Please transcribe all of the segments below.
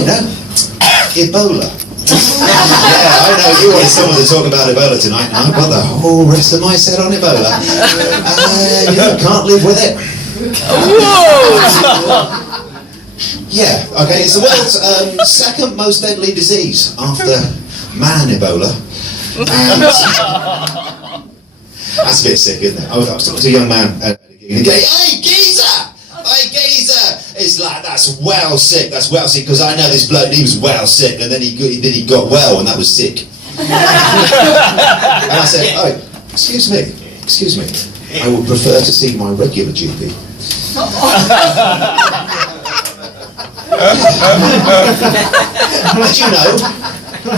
I know. Ebola. Yeah, I know you wanted someone to talk about Ebola tonight, and I've got the whole rest of my set on Ebola. You can't live with it. Whoa! Yeah, okay, it's the world's second most deadly disease after man Ebola. And that's a bit sick, isn't it? I was talking to a young man and he goes, "Hey, geezer! Hey, geezer!" It's like, that's well sick, because I know this bloke, he was well sick, and then he got well, and that was sick. And I said, "Oh, excuse me, I would prefer to see my regular GP." Did you know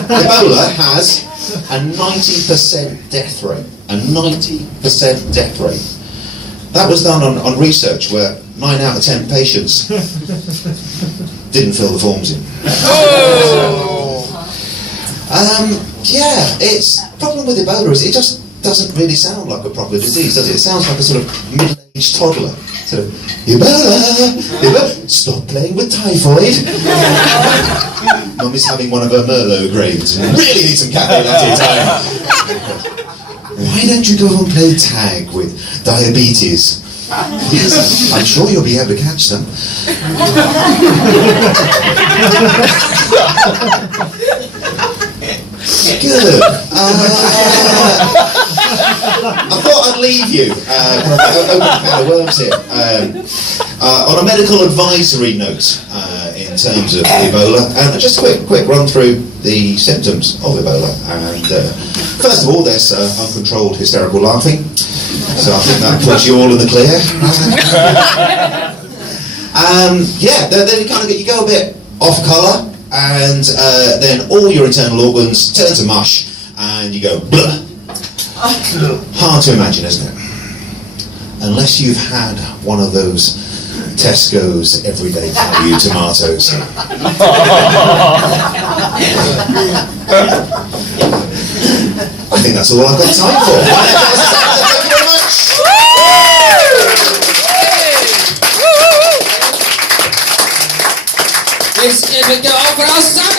Ebola has a 90% death rate? A 90% death rate. That was done on research where 9 out of 10 patients didn't fill the forms in. Yeah, it's problem with Ebola is it just doesn't really sound like a proper disease, does it? It sounds like a sort of middle-aged toddler. Sort of, Ebola, stop playing with typhoid. Mum is having one of her Merlot graves. Really need some cafe latte time. Why don't you go and play tag with diabetes? Yes, I'm sure you'll be able to catch them. Good. I thought I'd leave you. Open a can of worms here. On a medical advisory note, in terms of Ebola, and just a quick run through the symptoms of Ebola. And first of all, there's uncontrolled hysterical laughing. So I think that puts you all in the clear. Yeah, then you go a bit off colour, and then all your internal organs turn to mush, and you go blah. Hard to imagine, isn't it? Unless you've had one of those Tesco's everyday value tomatoes. I think that's all I've got time for. Thank you very much. Let's give it go for us.